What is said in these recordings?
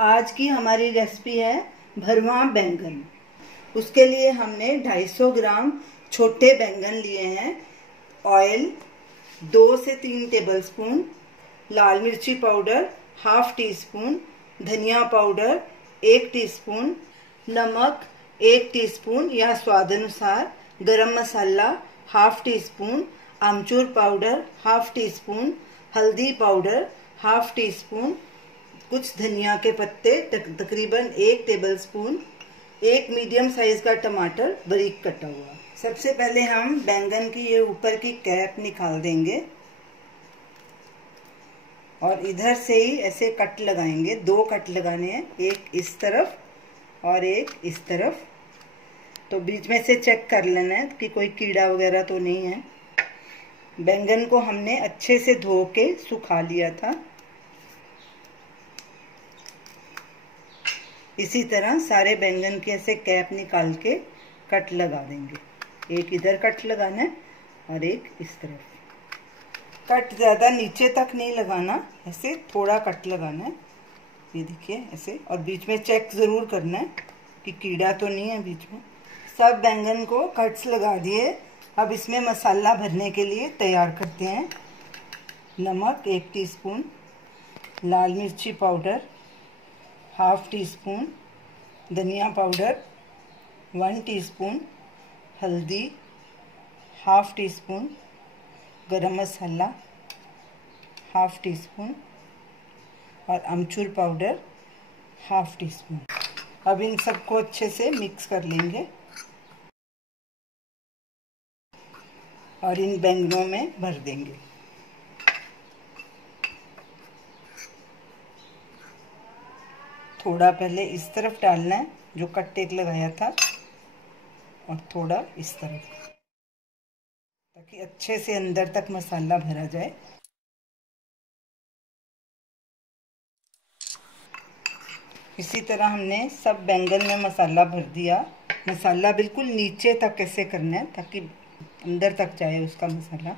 आज की हमारी रेसिपी है भरवा बैंगन। उसके लिए हमने 250 ग्राम छोटे बैंगन लिए हैं। ऑयल 2 से 3 टेबलस्पून, लाल मिर्ची पाउडर ½ टीस्पून, धनिया पाउडर 1 टीस्पून, नमक 1 टीस्पून या स्वाद अनुसार, गरम मसाला ½ टीस्पून, आमचूर पाउडर ½ टीस्पून, हल्दी पाउडर ½ टीस्पून, कुछ धनिया के पत्ते तकरीबन 1 टेबलस्पून, एक मीडियम साइज का टमाटर बारीक कटा हुआ। सबसे पहले हम बैंगन की ये ऊपर की कैप निकाल देंगे और इधर से ही ऐसे कट लगाएंगे। 2 कट लगाने हैं, एक इस तरफ और एक इस तरफ। तो बीच में से चेक कर लेना है कि कोई कीड़ा वगैरह तो नहीं है। बैंगन को हमने अच्छे से धो के सुखा लिया था। इसी तरह सारे बैंगन के ऐसे कैप निकाल के कट लगा देंगे। एक इधर कट लगाना है और एक इस तरफ। कट ज़्यादा नीचे तक नहीं लगाना, ऐसे थोड़ा कट लगाना है। ये देखिए ऐसे, और बीच में चेक ज़रूर करना है कि कीड़ा तो नहीं है बीच में। सब बैंगन को कट्स लगा दिए। अब इसमें मसाला भरने के लिए तैयार करते हैं। नमक 1 टीस्पून, लाल मिर्ची पाउडर ½ टीस्पून, धनिया पाउडर 1 टीस्पून, हल्दी ½ टीस्पून, गरम मसाला ½ टीस्पून और अमचूर पाउडर ½ टीस्पून। अब इन सबको अच्छे से मिक्स कर लेंगे और इन बैंगनों में भर देंगे। थोड़ा पहले इस तरफ डालना है जो कट्टे लगाया था और थोड़ा इस तरफ, ताकि अच्छे से अंदर तक मसाला भरा जाए। इसी तरह हमने सब बैंगन में मसाला भर दिया। मसाला बिल्कुल नीचे तक ऐसे करना है ताकि अंदर तक जाए उसका मसाला।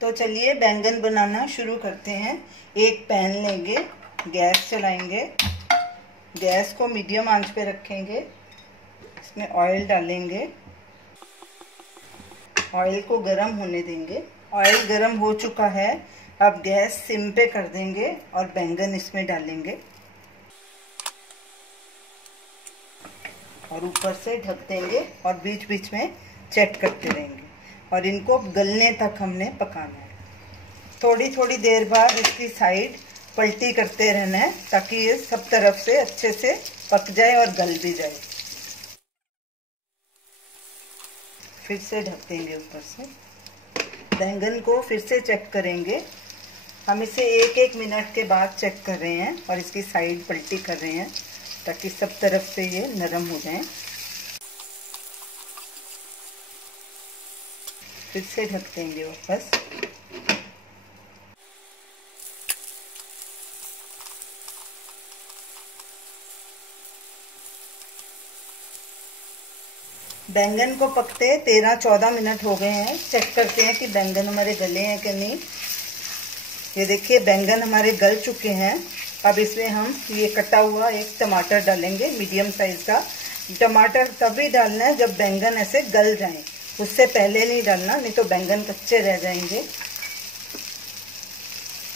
तो चलिए बैंगन बनाना शुरू करते हैं। एक पैन लेंगे, गैस चलाएंगे, गैस को मीडियम आंच पे रखेंगे। इसमें ऑयल डालेंगे, ऑयल को गरम होने देंगे। ऑयल गरम हो चुका है। अब गैस सिम पे कर देंगे और बैंगन इसमें डालेंगे और ऊपर से ढक देंगे और बीच बीच में चेक करते रहेंगे और इनको गलने तक हमने पकाना है। थोड़ी थोड़ी देर बाद इसकी साइड पलटी करते रहना है ताकि ये सब तरफ से अच्छे से पक जाए और गल भी जाए। फिर से ढक देंगे ऊपर से। बैंगन को फिर से चेक करेंगे। हम इसे 1-1 मिनट के बाद चेक कर रहे हैं और इसकी साइड पलटी कर रहे हैं ताकि सब तरफ से ये नरम हो जाए। फिर से ढक देंगे वापस। बैंगन को पकते 13-14 मिनट हो गए हैं। चेक करते हैं कि बैंगन हमारे गले हैं कि नहीं। ये देखिए बैंगन हमारे गल चुके हैं। अब इसमें हम ये कटा हुआ एक टमाटर डालेंगे, मीडियम साइज का। टमाटर तभी डालना है जब बैंगन ऐसे गल जाएं, उससे पहले नहीं डालना, नहीं तो बैंगन कच्चे रह जाएंगे।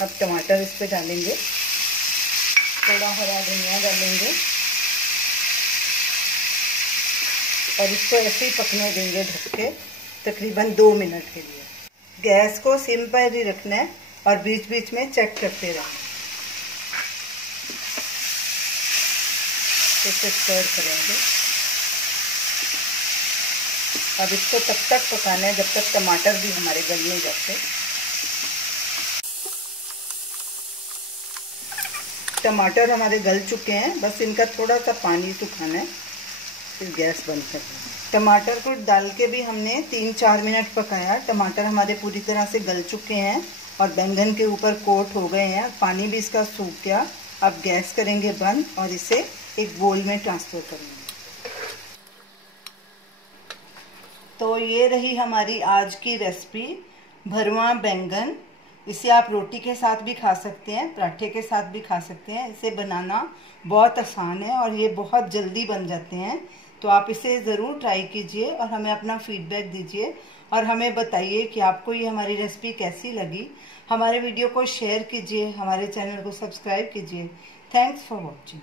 अब टमाटर इस पे डालेंगे, थोड़ा हरा धनिया डालेंगे और इसको ऐसे ही पकने देंगे ढक के तकरीबन 2 मिनट के लिए। गैस को सिम पर ही रखना है और बीच बीच में चेक करते रहना। इसे स्टर करेंगे। अब इसको तब तक पकाना है जब तक टमाटर भी हमारे गल नहीं जाते। टमाटर हमारे गल चुके हैं, बस इनका थोड़ा सा पानी सुखाना है, फिर गैस बंद कर देंगे। टमाटर को डाल के भी हमने 3-4 मिनट पकाया। टमाटर हमारे पूरी तरह से गल चुके हैं और बैंगन के ऊपर कोट हो गए हैं, पानी भी इसका सूख गया। अब गैस करेंगे बंद और इसे एक बोल में ट्रांसफ़र करेंगे। तो ये रही हमारी आज की रेसिपी भरवा बैंगन। इसे आप रोटी के साथ भी खा सकते हैं, पराठे के साथ भी खा सकते हैं। इसे बनाना बहुत आसान है और ये बहुत जल्दी बन जाते हैं। तो आप इसे ज़रूर ट्राई कीजिए और हमें अपना फीडबैक दीजिए और हमें बताइए कि आपको ये हमारी रेसिपी कैसी लगी। हमारे वीडियो को शेयर कीजिए, हमारे चैनल को सब्सक्राइब कीजिए। Thanks for watching.